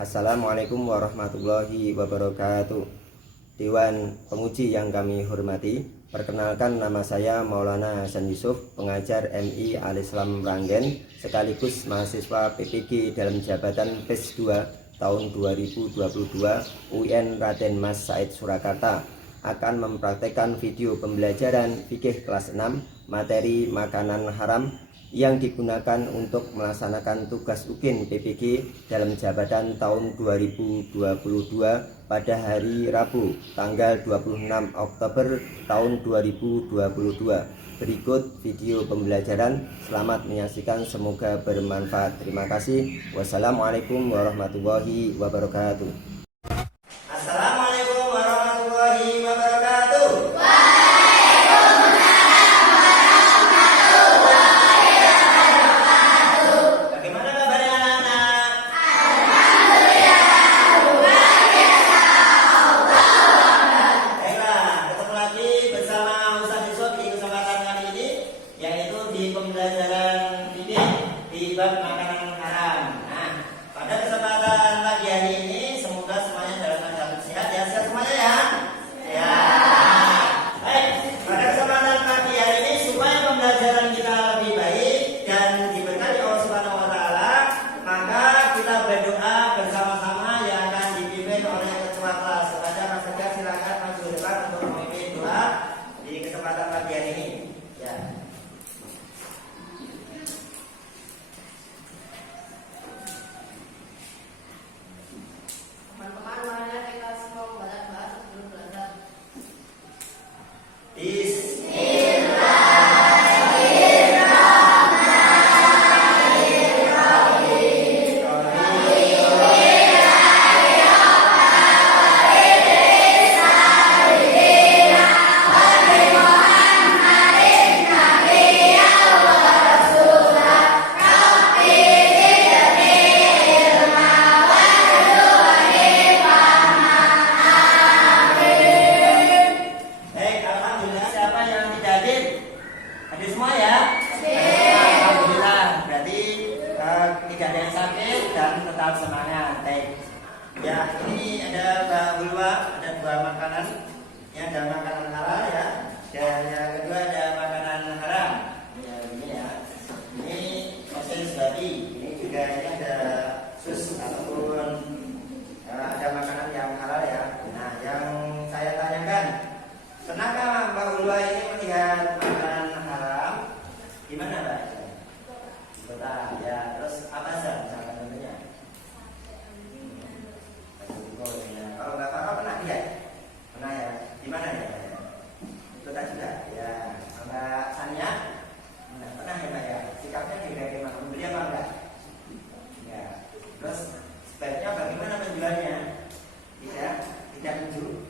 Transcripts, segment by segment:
Assalamualaikum warahmatullahi wabarakatuh. Dewan Penguji yang kami hormati, perkenalkan nama saya Maulana Hasan Yusuf, pengajar MI Al-Islam Meranggen, sekaligus mahasiswa PPG dalam jabatan PES 2 tahun 2022 UIN Raden Mas Said Surakarta, akan mempraktekkan video pembelajaran fikih kelas 6 materi makanan haram yang digunakan untuk melaksanakan tugas UKIN PPG dalam jabatan tahun 2022 pada hari Rabu tanggal 26 Oktober tahun 2022. Berikut video pembelajaran. Selamat menyaksikan, semoga bermanfaat. Terima kasih. Wassalamualaikum warahmatullahi wabarakatuh. Assalamualaikum warahmatullahi wabarakatuh. Bagaimana kabarnya anak-anak? Baiklah, ketemu lagi bersama Ustaz Yusuf di kesempatan kali ini, yaitu di pembelajaran fikih di bab makanan haram. Nah, pada kesempatan pagi hari ini semoga semuanya dalam keadaan sehat ya. Sehat semuanya ya. Ya. Baik, pada kesempatan pagi hari ini supaya pembelajaran kita lebih baik dan diberkati Allah Subhanahu wa taala, maka kita berdoa bersama-sama yang akan dipimpin oleh ketua kelas. Kepada Mas Tegar, silakan maju ke depan untuk memimpin doa di kesempatan pagi hari ini. Ya. Teman-teman, marilah kita semua membaca doa sebelum belajar. Baik, alhamdulillah. Siapa yang tidak hadir? Hadir semua ya? Alhamdulillah. Berarti tidak ada yang sakit dan tetap semangat. Baik. Ya, ini ada Mbak Hulwa, ada dua makanan. Ini ada makanan halal ya. Dan yang kedua ada makanan haram. Ya, ini ya. Ini sosis babi. Ini juga ini ada sus ataupun ada makanan yang halal ya. Nah, yang saya tanyakan, pernahkah Mbak Ulwa ini melihat makanan haram? Gimana Mbak? Betul ya. Terus apa saja misalkan contohnya? Kalau Mbak Farah pernah lihat? Pernah ya? Gimana ya? Betul juga ya. Mbak Sania? Pernah ya Mbak ya? Sikapnya kira-kira gimana? Membeli apa enggak? Ya. Terus sebaiknya bagaimana menjualnya? Tidak menjual.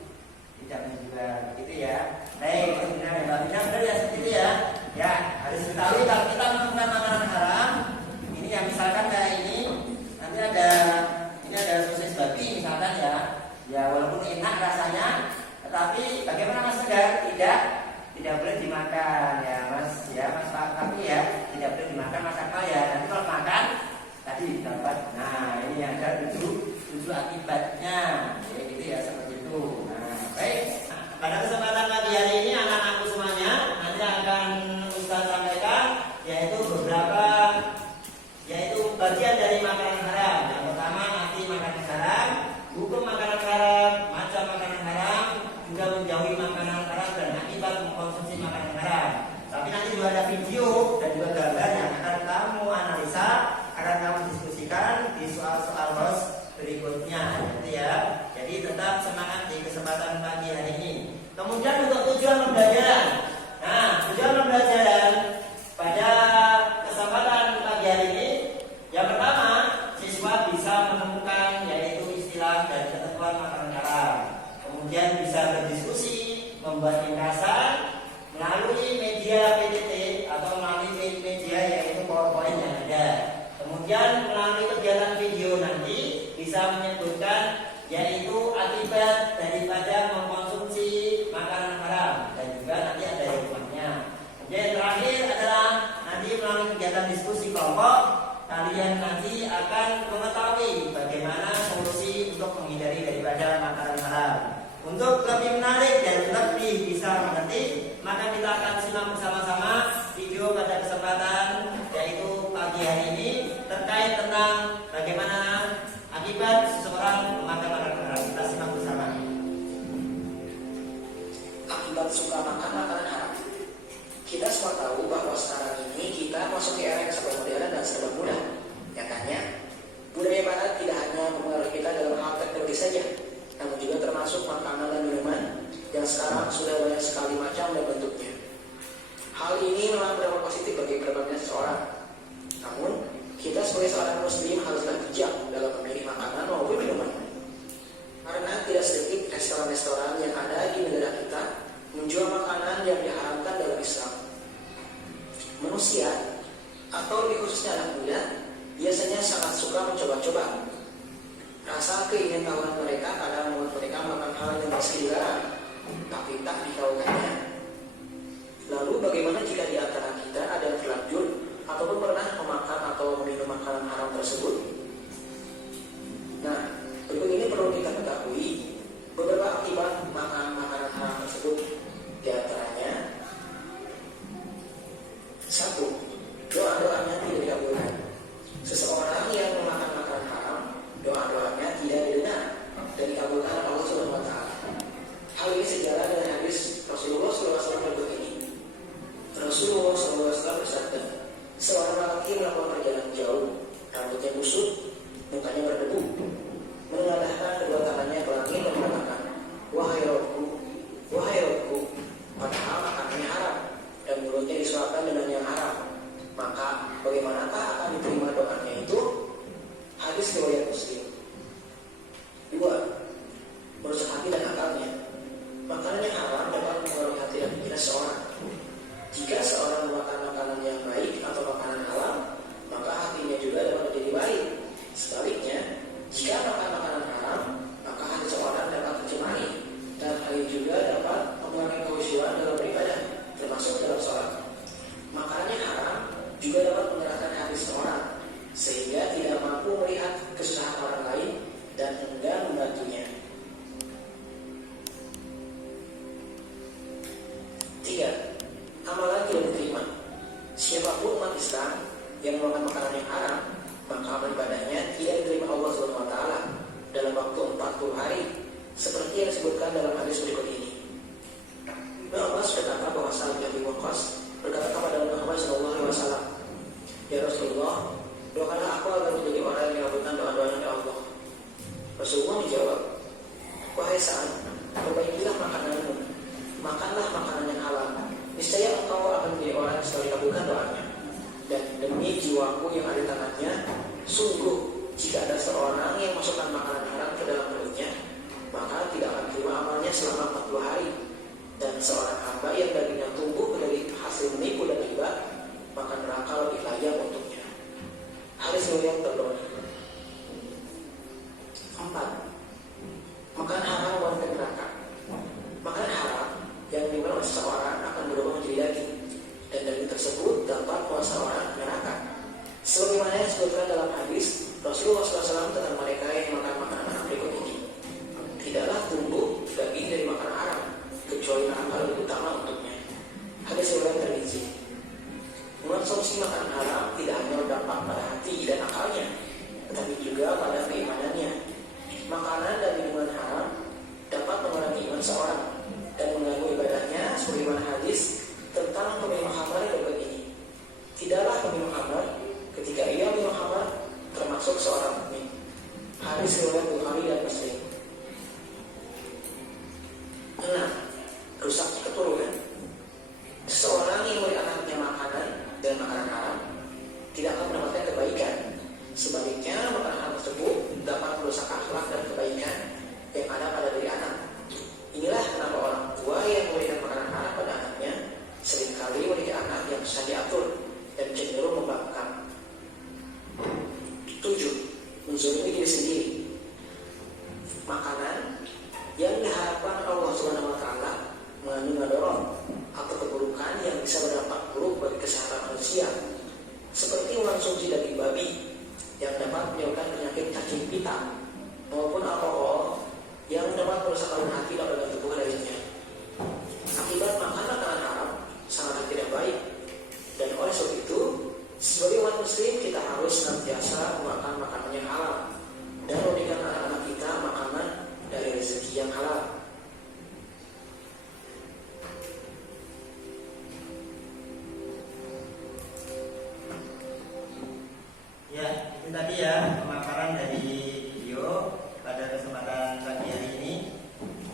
Tidak menjual, gitu ya. Baik, benar ya, benar ya seperti itu ya. Ya, harus diketahui kalau kita menemukan makanan haram, ini yang misalkan kayak ini, nanti ada sosis babi misalkan ya. Ya walaupun enak rasanya, tetapi bagaimana Mas Tegar? Tidak boleh dimakan ya Mas Pak, tapi ya tidak boleh dimakan Mas Akmal ya. Nanti kalau makan tadi dapat. Nah, ini ada tujuh akibatnya. Ya, gitu ya, seperti itu. Nah, baik. Pada kesempatan pagi hari ini anak-anakku semuanya nanti akan Ustaz sampaikan yaitu bagian dari makanan haram. Yang pertama nanti makanan haram, hukum makanan haram, macam makanan haram, juga menjauhi makanan haram dan akibat mengkonsumsi makanan haram. Tapi nanti juga ada video dan juga gambar yang akan kamu analisa, akan kamu diskusikan di soal-soal host berikutnya, gitu ya. Jadi tetap semangat di kesempatan pagi hari ini. Kemudian untuk tujuan pembelajaran. Nah, tujuan pembelajaran pada kesempatan pagi hari ini, yang pertama, siswa bisa menemukan yaitu istilah dan ketentuan makanan haram. Kemudian bisa berdiskusi, membuat ringkasan melalui media PPT atau melalui media yaitu PowerPoint yang ada. Kemudian melalui kegiatan video nanti bisa menyebutkan yaitu akibat daripada mengkonsumsi makanan haram dan juga nanti ada hikmahnya. Kemudian terakhir adalah nanti melalui kegiatan diskusi kelompok kalian nanti akan mengetahui bagaimana makanan haram. Untuk lebih menarik dan lebih bisa mengerti, maka kita akan simak bersama-sama video pada kesempatan yaitu pagi hari ini terkait tentang bagaimana akibat seseorang memakan makanan haram. Kita simak bersama. Akibat suka makan makanan haram. Kita semua tahu bahwa sekarang ini kita masuk di era yang serba modern dan serba mudah. Nyatanya, budaya barat tidak hanya mempengaruhi kita dalam hal teknologi saja, namun juga termasuk makanan dan minuman yang sekarang sudah banyak sekali macam dan bentuknya. Hal ini memang berdampak positif bagi perekonomian seseorang. Namun, kita sebagai seorang muslim haruslah bijak dalam memilih makanan maupun minuman. Karena tidak sedikit restoran-restoran yang ada di negara kita menjual makanan yang diharamkan dalam Islam. Manusia, atau lebih khususnya anak muda, biasanya sangat suka mencoba-coba. Rasa keingintahuan mereka kadang membuat mereka melakukan hal yang masih dilarang, tapi tak dikaukannya. Lalu bagaimana jika di antara kita ada yang terlanjur ataupun pernah memakan atau meminum makanan haram tersebut? Nah, berikut ini perlu kita ketahui beberapa akibat makan makanan haram tersebut. Di antaranya, 1. Doa-doanya tidak dikabulkan. Seseorang yang memakan makanan haram, doa-doanya tidak didengar dan dikabulkan oleh Allah Subhanahu wa taala. Hal ini sejalan dengan hadis Rasulullah SAW berikut ini. Rasulullah SAW bersabda, seorang lelaki melakukan perjalanan jauh, rambutnya busuk, mukanya berdebu, menengadahkan kedua tangannya ke langit dan mengatakan, wahai Rabbku, padahal makanannya haram dan mulutnya disuapkan dengan yang haram, maka bagaimanakah akan diterima doanya itu? Hadis riwayat Muslim. 2. Merusak hati dan akalnya. Makanan yang haram dapat mempengaruhi hati dan pikiran seseorang. Jika seorang memakan makanan yang baik atau makanan halal, maka hatinya juga dapat menjadi baik. Sebaliknya, jika makan makanan haram, maka hati seorang dapat tercemari dan hal ini juga dapat mengurangi khusyuan dalam beribadah, termasuk dalam sholat. Makanan yang haram juga dapat menyerahkan hati seseorang sehingga tidak mampu melihat kesusahan orang lain dan enggan membantunya. 3. Amalan tidak diterima. Siapapun umat Islam yang memakan makanan yang haram, maka amal ibadahnya tidak diterima Allah SWT dalam waktu 40 hari, seperti yang disebutkan dalam hadis berikut ini. Allah berkata bahwa Sa'ad bin Waqqas berkata kepada Muhammad SAW, ya Rasulullah, doakanlah aku agar menjadi orang yang dikabulkan doa-doanya oleh Allah. Rasulullah menjawab, wahai Sa'ad, perbaikilah makananmu, makanlah makanan yang halal, niscaya engkau akan menjadi orang yang selalu dikabulkan doanya. Dan demi jiwaku yang ada di tangannya, sungguh jika ada seorang yang masukkan makanan haram ke dalam perutnya, maka tidak akan terima amalnya selama 40 hari. Dan seorang hamba yang dagingnya tumbuh dari hasil menipu dan riba, maka neraka lebih layak untuknya. Hadis riwayat Tabrani. 4. Makanan haram wanita neraka. Makanan haram yang dimakan oleh seseorang akan berubah menjadi daging, dan daging tersebut dapat membawa seorang ke neraka. Sebagaimana yang disebutkan dalam hadis Rasulullah SAW tentang mereka yang makan makanan haram berikut ini. Tidaklah tumbuh daging dari makanan haram, kecuali neraka lebih utama untuknya. Hadis riwayat Tirmidzi. Mengonsumsi makanan haram tidak hanya berdampak pada hati dan akalnya, tetapi juga pada keimanannya. Makanan dan minuman haram dapat mengurangi iman seorang dan mengganggu ibadahnya, sebagaimana hadis tentang peminum khamar berikut ini. Tidaklah peminum khamar ketika ia minum khamar termasuk seorang mukmin. Hadis riwayat Bukhari dan Muslim. 6. Rusaknya keturunan. Seseorang yang memberi anaknya makanan dan makanan haram, dapat merusak organ hati dan organ tubuh lainnya. Akibat makan makanan haram sangat tidak baik. Dan oleh sebab itu, sebagai umat muslim kita harus senantiasa makan makanan yang halal dan memberikan anak-anak kita makanan dari rezeki yang halal. Ya, itu tadi ya pemaparan dari video pada kesempatan pagi hari ini.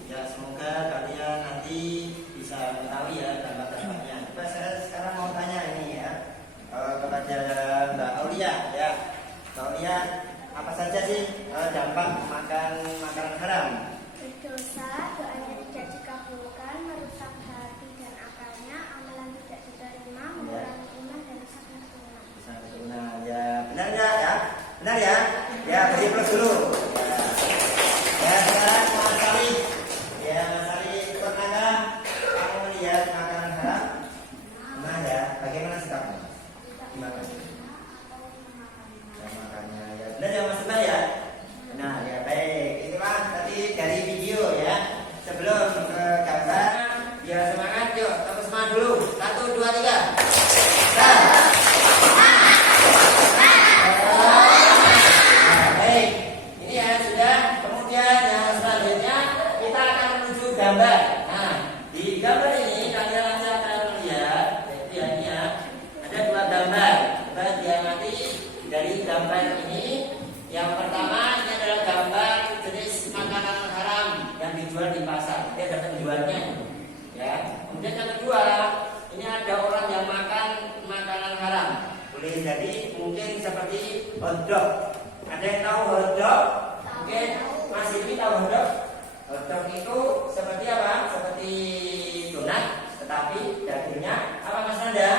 Ya, semoga kalian nanti bisa mengetahui ya dampak-dampaknya. Coba saya sekarang mau tanya ini ya kepada Mbak Aulia ya. Mbak Aulia, apa saja sih dampak makan makanan haram? Berdosa, doanya tidak dikabulkan, merusak hati dan akalnya, amalan tidak diterima, mengurangi iman dan rusaknya keturunan. Rusak keturunan ya. Benar nggak ya? Benar ya? Ya, beri plus dulu. Ya, sekarang Mas Sari. Ya, Mas Sari, pernahkah kamu lihat makanan haram? Pernah ya? Bagaimana sikapmu? Gimana? Ya, makannya ya. Benar ya Mas Tebar ya? Nah, ya baik. Itulah tadi dari video ya. Sebelum ke gambar, ya semangat yuk. Tepuk semangat dulu. 1, 2, 3. Start. Nah, baik. Ini ya sudah. Kemudian yang selanjutnya kita akan menuju gambar. Nah, di gambar ini kalian nanti akan melihat, yaitu ya ini ya, ada 2 gambar. Coba diamati dari gambar ini. Yang pertama ini adalah gambar jenis makanan haram yang dijual di pasar. Dia ada penjualnya, ya. Kemudian yang kedua, ini ada orang yang makan makanan haram. Boleh jadi mungkin seperti hotdog. Ada yang tahu hotdog? Mungkin Mas ini tahu hotdog? Hotdog itu seperti apa? Seperti donat, tetapi dagingnya apa Mas Nanda?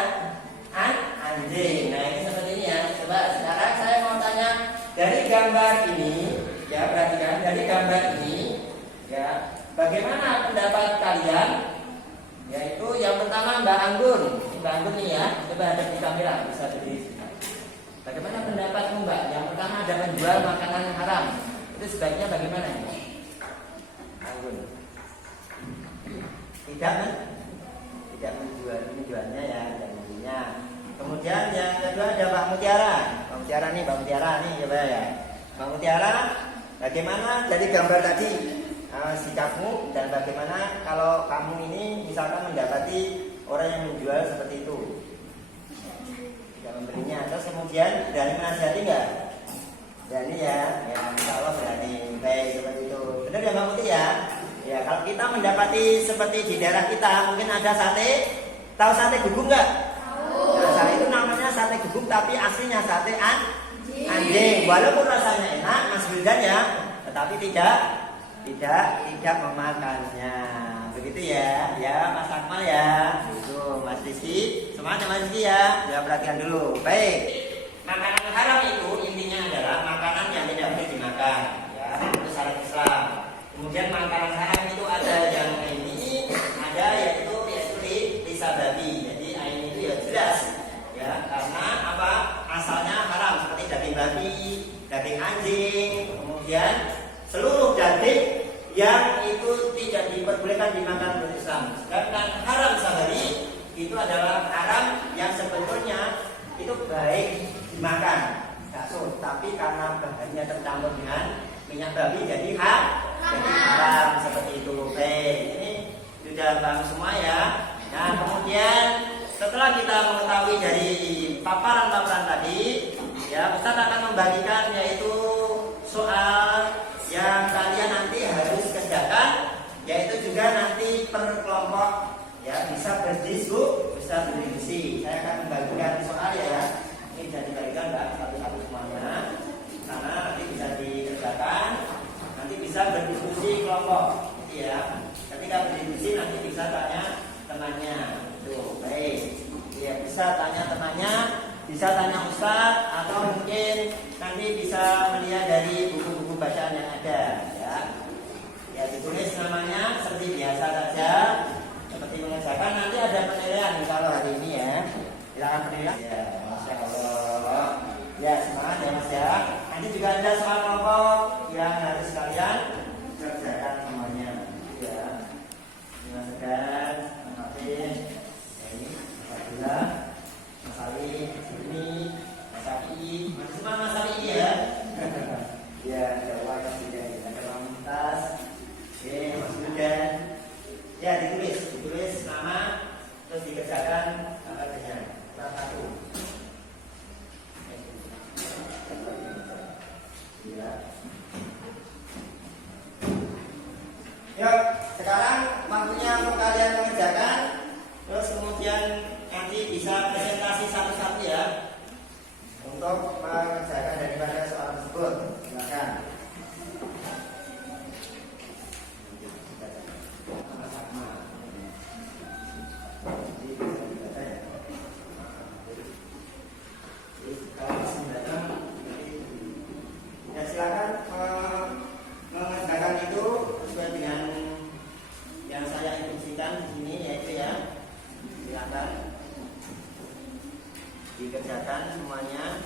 Anjing. Nah ini seperti ini ya. Coba sekarang saya mau tanya. Dari gambar ini, ya perhatikan dari gambar ini, ya bagaimana pendapat kalian? Yaitu yang pertama Mbak Anggun, Mbak Anggun nih ya, coba hadap di kamera, bisa berdiri. Bagaimana pendapatmu Mbak? Yang pertama ada penjual makanan haram, itu sebaiknya bagaimana ini? Anggun, tidak kan? Tidak menjualnya ya, tidak membelinya. Kemudian yang kedua ada Mbak Mutiara. Mbak Mutiara nih, Mbak Mutiara nih coba ya. Mbak Mutiara, bagaimana dari gambar tadi sikapmu dan bagaimana kalau kamu ini misalkan mendapati orang yang menjual seperti itu, tidak membelinya, terus kemudian berani menasihati enggak? Berani ya, ya insya Allah berani. Baik seperti itu. Benar ya Mbak Muti ya? Ya kalau kita mendapati seperti di daerah kita mungkin ada sate, tahu sate guguk enggak? Nah, sate itu namanya sate guguk tapi aslinya sate anjing. Walaupun rasanya enak Mas Wildan ya, tetapi tidak memakannya. Begitu ya, ya Mas Akmal ya. Itu Mas Rizky, semuanya Mas Rizky ya. Ya perhatikan dulu. Baik. Makanan haram itu intinya adalah makanan yang tidak boleh dimakan. Ya, itu syariat Islam. Kemudian makanan haram itu ada yang ini, ada yaitu lisa babi. Jadi ini itu ya jelas ya karena apa asalnya haram seperti daging babi, daging anjing, kemudian seluruh daging yang itu tidak diperbolehkan dimakan oleh Islam. Sedangkan haram sahari itu adalah haram yang sebetulnya itu baik dimakan, bakso, tapi karena bahannya tercampur dengan minyak babi jadi haram seperti itu. Baik, ini sudah paham semua ya. Nah kemudian setelah kita mengetahui dari paparan-paparan tadi, ya Ustaz akan membagikan yaitu soal yang kalian nanti harus kerjakan, yaitu juga nanti per kelompok ya bisa berdiskusi. Saya akan membagikan soal ya. Ini bisa dibagikan Mbak satu-satu semuanya, karena nanti bisa dikerjakan, nanti bisa berdiskusi kelompok, ya. Ketika berdiskusi nanti bisa tanya temannya. Tuh, baik. Ya, bisa tanya temannya, bisa tanya Ustaz, atau mungkin nanti bisa melihat dari buku-buku bacaan yang ada, ya. Ya, ditulis namanya seperti biasa saja, seperti mengerjakan. Nanti ada penilaian kalau hari ini ya. Silakan penilaian. Ya, Masya Allah. Ya, semangat ya Mas ya. Nanti juga ada soal kelompok yang harus kalian kerjakan semuanya. Sekarang waktunya untuk kalian mengerjakan, terus kemudian nanti bisa presentasi satu-satu ya untuk mengerjakan daripada soal tersebut. Silakan. Ya silakan mengerjakan itu sesuai dengan yang saya instruksikan di sini, yaitu ya silakan dikerjakan semuanya.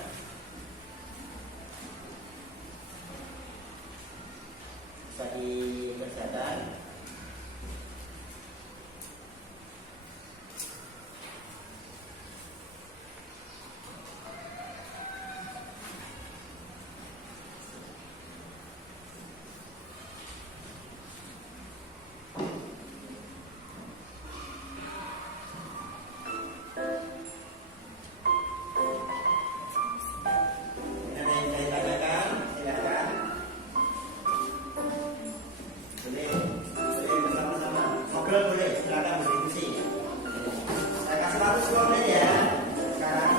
Bisa dikerjakan. Ada yang saya tanyakan, silakan. Boleh bersama-sama. Ngobrol boleh, silakan berdiskusi. Saya kasih waktu 10 menit ya. Sekarang.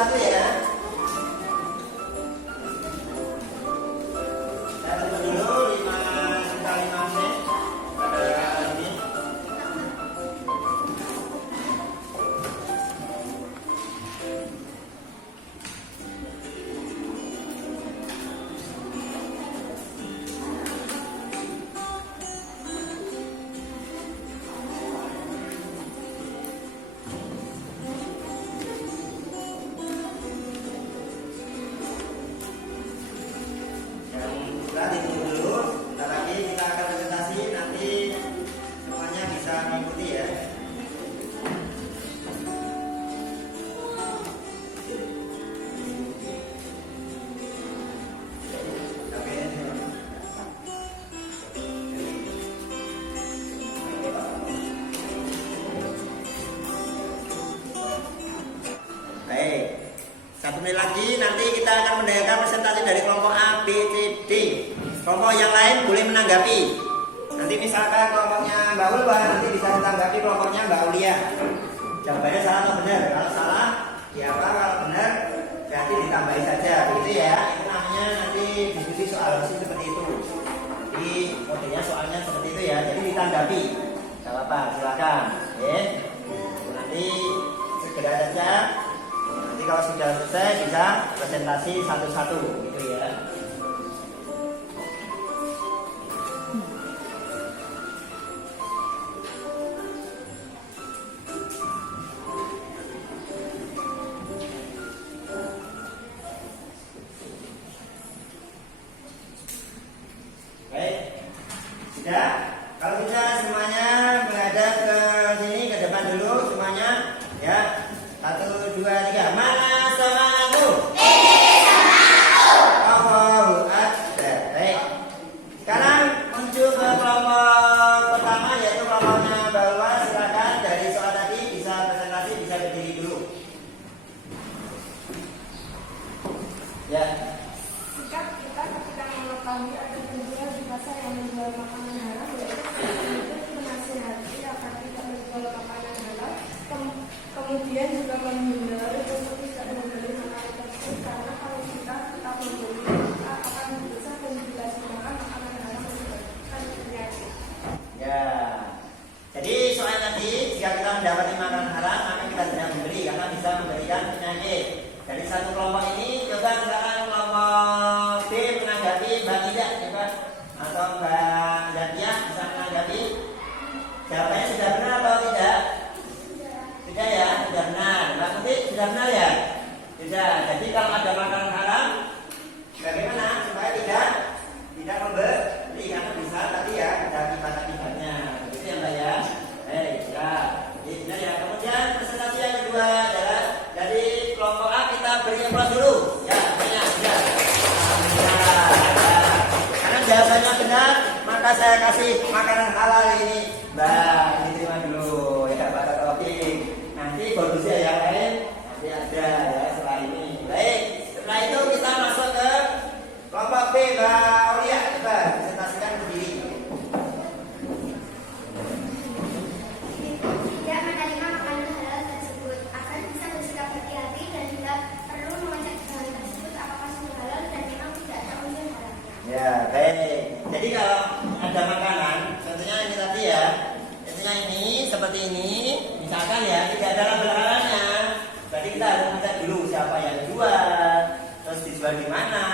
satu-satu ya. Saya tunggu dulu 5 menit pada ini. Kita ditunggu dulu, bentar lagi kita akan presentasi, nanti semuanya bisa mengikuti ya. Baik, 1 menit lagi nanti kita akan mendengarkan presentasi dari kelompok A, B, C, D. Kelompok yang lain boleh menanggapi. Nanti misalkan kelompoknya Mbak Ulwa, nanti bisa ditanggapi kelompoknya Mbak Aulia. Jawabannya salah atau benar? Kalau salah, diapa? Kalau benar, berarti ditambahi saja. Begitu ya. Itu namanya nanti diskusi soal seperti itu. Jadi modelnya soalnya seperti itu ya. Jadi ditanggapi. Gak apa-apa, silakan. Oke. Nanti segera saja. Nanti kalau sudah selesai bisa presentasi satu-satu gitu ya. Baik. Sudah? Kalau sudah semuanya menghadap ke sini, ke depan dulu semuanya ya. 1, 2, 3. Mana semangatmu? Allahu Akbar. Baik. Sekarang menuju ke kelompok pertama yaitu kelompoknya Mbak Ulwa. Silakan dari soal tadi bisa presentasi, bisa berdiri dulu. Ya. Sikap kita ketika mengetahui ada penjual di pasar yang menjual makanan halal yaitu menasihati agar tidak menjual makanan halal, kemudian juga menghindari untuk tidak membeli makanan tersebut karena kalau kita membeli kita akan bisa menjelaskan makanan halal menyebabkan penyakit. Ya. Jadi soal tadi jika kita mendapati makanan haram maka kita tidak membeli karena bisa memberikan penyakit. Dari satu kelompok ini coba silakan kelompok B menanggapi Mbak Ida coba atau Mbak Zakia bisa menanggapi. Jawabannya sudah benar atau tidak? Sudah ya, sudah benar. Mbak Putih sudah benar ya? Sudah. Jadi kalau ada makanan haram bagaimana supaya tidak membeli karena bisa tadi ya ada akibat-akibatnya. Begitu ya Mbak ya. Ya. Jadi benar ya. Kemudian presentasi yang kedua adalah dari kelompok A kita beri aplaus dulu. Ya, banyak. Ya. Karena jawabannya benar, maka saya kasih makanan halal ini. Mbak, diterima dulu ya Pak Taufik. Nanti bonusnya yang lain nanti ada ya setelah ini. Baik, setelah itu kita masuk ke kelompok B Mbak Aulia. Coba presentasikan berdiri. Tidak menerima makanan halal tersebut akan bisa bersikap hati-hati dan tidak perlu mengecek bahan tersebut apakah sudah halal dan memang tidak ada unsur haramnya. Ya, baik. Jadi kalau ada makanan, contohnya ini tadi ya, contohnya ini seperti ini, misalkan ya tidak ada label halalnya, berarti kita harus mengecek dulu siapa yang jual, terus dijual di mana,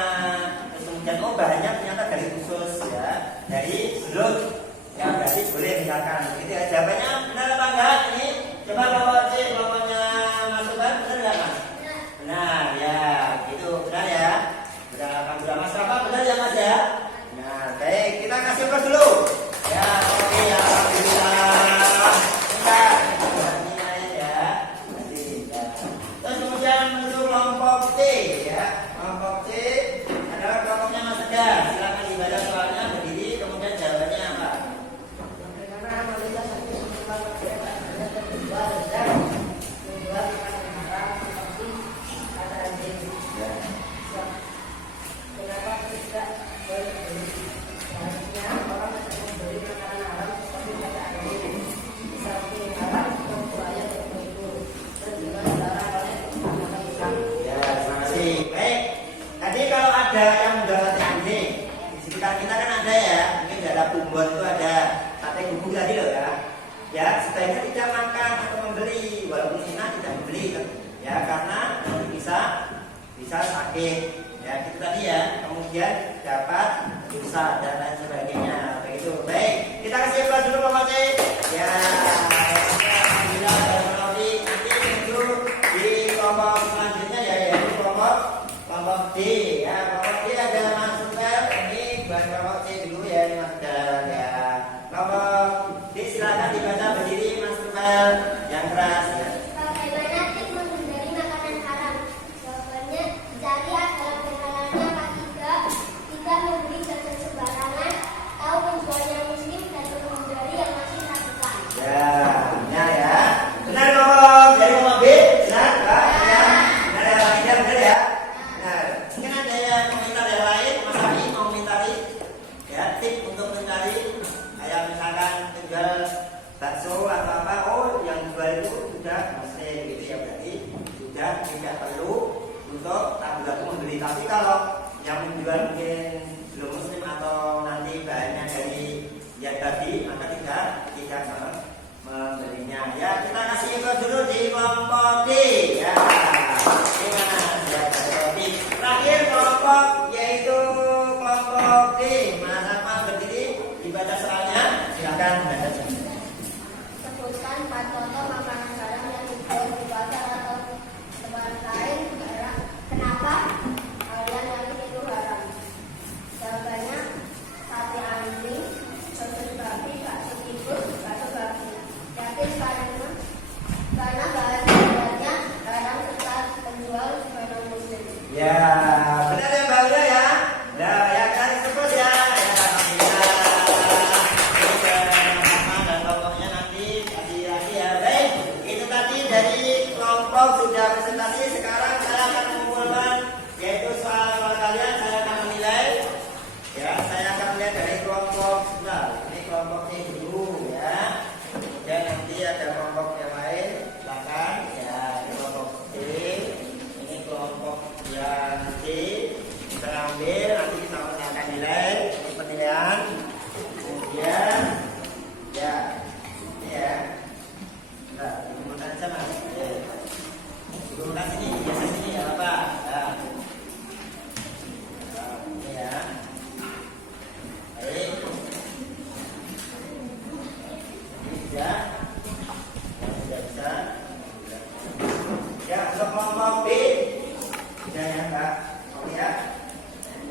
terus kemudian oh bahannya ternyata dari khusus ya, dari Zuluk, ya berarti boleh misalkan. Gitu ya, jawabannya benar apa enggak? Ini coba kelompok C, kelompoknya masukkan benar nggak Mas? Benar ya, gitu benar ya. Benar alhamdulillah Mas Rafa benar ya Mas ya. Nah, baik kita kasih aplaus dulu. Ya, oke ya alhamdulillah. Kita ya. Nanti ya. Terus kemudian menuju kelompok C ya. Kelompok C adalah kelompoknya Mas Tegar. Silakan dibaca soalnya berdiri kemudian jawabannya apa? Bagaimana melihat satu sumber dan kedua dan menjual makanan haram seperti kata anjing. Ya. Kenapa tidak boleh membeli? Seharusnya orang tidak membeli makanan haram seperti kata anjing, sapi haram atau buaya tertentu dan juga dilarang oleh agama Islam. kalau ada yang menjual sate anjing di sekitar kita kan ada ya, mungkin daerah Bumbon itu ada sate guguk tadi loh ya. Ya, sebaiknya tidak makan atau membeli, walaupun Ina tidak membeli ya, karena bisa sakit ya, gitu tadi ya. Kemudian dapat dosa dan lain sebagainya. Begitu. Baik, kita kasih aplaus dulu Pak Mati. Ya, alhamdulillah nanti menuju di kelompok selanjutnya ya, yaitu kelompok D ya. Kelompok D ada Mas Sufel, ini buat kelompok C dulu ya, ini Mas Sufel ya. Kelompok D silakan dibaca berdiri Mas Sufel yang keras ya. Bagaimana trik menghindari makanan haram? Jawabannya, cari adalah perhalannya tidak membeli jajan sembarangan, tahu penjualnya muslim dan menghindari yang masih ragukan. Ya, benar ya. Benar kelompok dari kelompok B, benar Pak? Ya. Benar ya, Pak Ida, benar ya. Benar. Mungkin ada yang komentar yang lain, Mas Abi mau komentari ya, tip untuk mencari kayak misalkan penjual bakso atau apa, oh yang jual itu sudah muslim gitu ya, berarti sudah tidak perlu untuk tabulaku membeli. Tapi kalau yang menjual mungkin belum muslim atau nanti bahannya dari yang tadi, maka tidak membelinya. Ya, kita kasih info dulu di kelompok D ya. Gimana? Ya, kelompok D. Terakhir kelompok yaitu kelompok D. Mas apa berdiri dibaca soalnya, silakan baca. Sebutkan 4 contoh makanan haram yang dijual di pasar atau tempat lain. Kenapa kalian yakin itu haram? Jawabannya, sate anjing, soto babi, bakso tikus, bakso babi. Yakin karena bahan bahannya haram serta penjual bukan muslim. Ya, benar ya Mbak Uda ya. Nah, ya kan terus ya. Ya, alhamdulillah. Dan kelompoknya nanti lagi ya. Baik, itu tadi dari kelompok sudah presentasi. Sekarang saya akan mengumpulkan yaitu soal kalian, saya akan menilai. Ya, saya akan melihat dari kelompok. Nah, ini kelompoknya dulu ya. Dan nanti ada kelompok yang lain. Silakan ya, ini kelompok D. Ini kelompok yang D. Kita ambil, nanti kita akan nilai penilaian. Kemudian ya, ini ya. Nah, digunakan sama. Digunakan sini, biasa sini ya apa? Nah. Ini ya. Baik. Ini sudah. Sudah bisa. Ya, untuk kelompok B. Sudah ya, Mbak. Oke ya.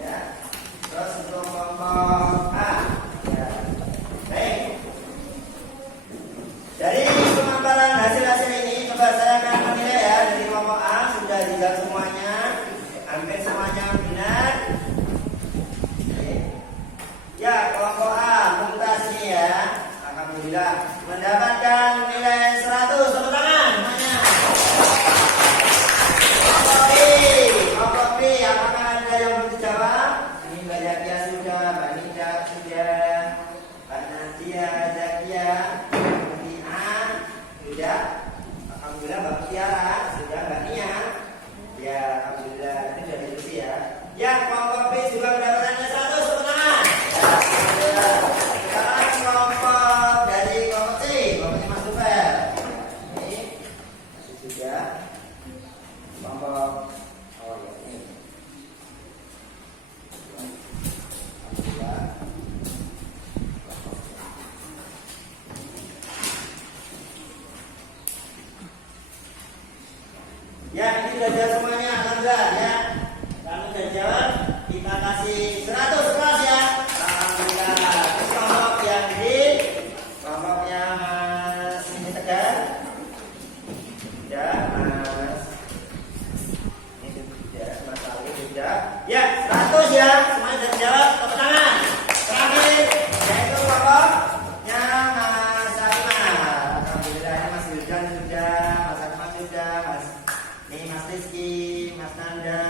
Ya. Terus untuk kelompok A. Ya. Baik. Dari pemaparan hasil-hasil ini, coba saya akan menilai ya. Dari kelompok A sudah dijawab semuanya, hampir semuanya benar. Oke. Ya, kelompok A Mumtaz ini ya, alhamdulillah mendapatkan nilai 100. Tepuk tangan semuanya. Kelompok B, apakah ada yang belum dijawab? Ini Mbak Zakia sudah, Mbak Nida sudah, Mbak Nadia, Zakia, sudah, alhamdulillah Mbak Tiara sudah, Mbak Nia, ya alhamdulillah ini sudah diskusi ya. Ya, kelompok B juga mendapatkan 100. Tepuk tangan. Ya, alhamdulillah. Sekarang kelompok dari kelompok C, kelompok Mas Sufel. Ini masih sudah kelompok oh ya ini. Alhamdulillah. Ya, ini sudah jawab semuanya, alhamdulillah ya. Kamu sudah jawab, kita kasih 100 kelas ya. Alhamdulillah. Terus kelompok yang di kelompoknya Mas ini Tegar. Sudah, Mas. Ini sudah, Mas Ali sudah. Ya, 100 ya. Semuanya sudah jawab, tepuk tangan. Terakhir, yaitu kelompoknya Mas Aiman. Alhamdulillah, ini Mas Wildan sudah, Mas Akmal sudah, ini Mas Rizky, Mas Nanda.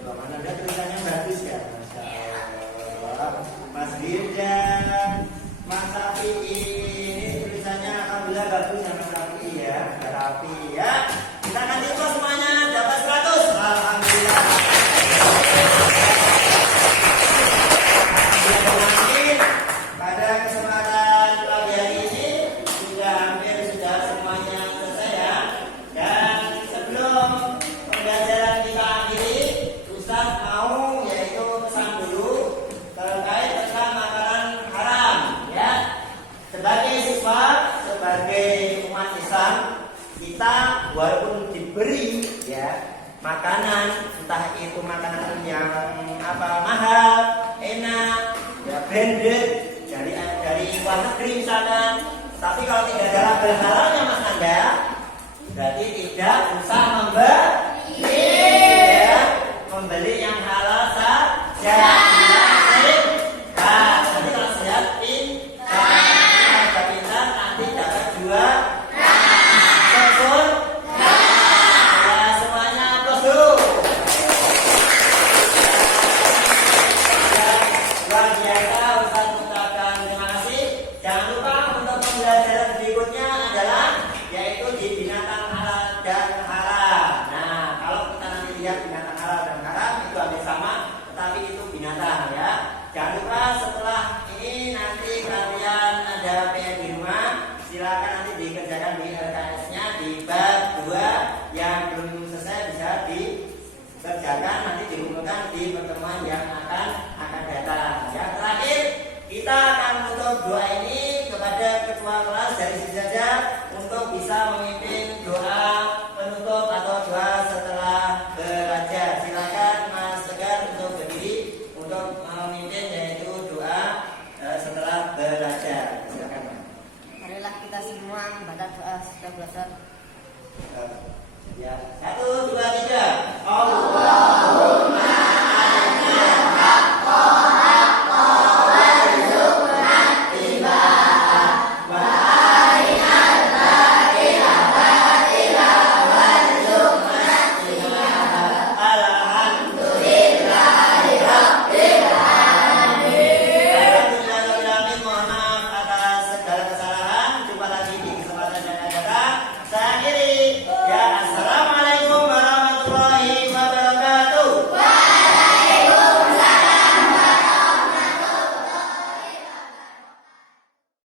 Mas Nanda tulisannya bagus ya, Masya Allah. Mas Wildan, Mas Safi, ini tulisannya alhamdulillah bagus ya Mas Safi ya, rapi ya. Kita kasih semuanya dapat 100. Alhamdulillah. makanan, entah itu makanan yang mahal, enak, ya branded dari luar negeri misalkan. Tapi kalau tidak ada label halalnya Mas Anda, berarti tidak usah membeli yang halal saja. Nanti kalau sudah pintar nanti dapat dua. Silakan nanti dikerjakan di LKS-nya di bab 2, yang belum selesai bisa dikerjakan nanti dikumpulkan di pertemuan yang akan datang. Yang terakhir kita akan menutup doa ini kepada ketua kelas dari sini saja untuk bisa memimpin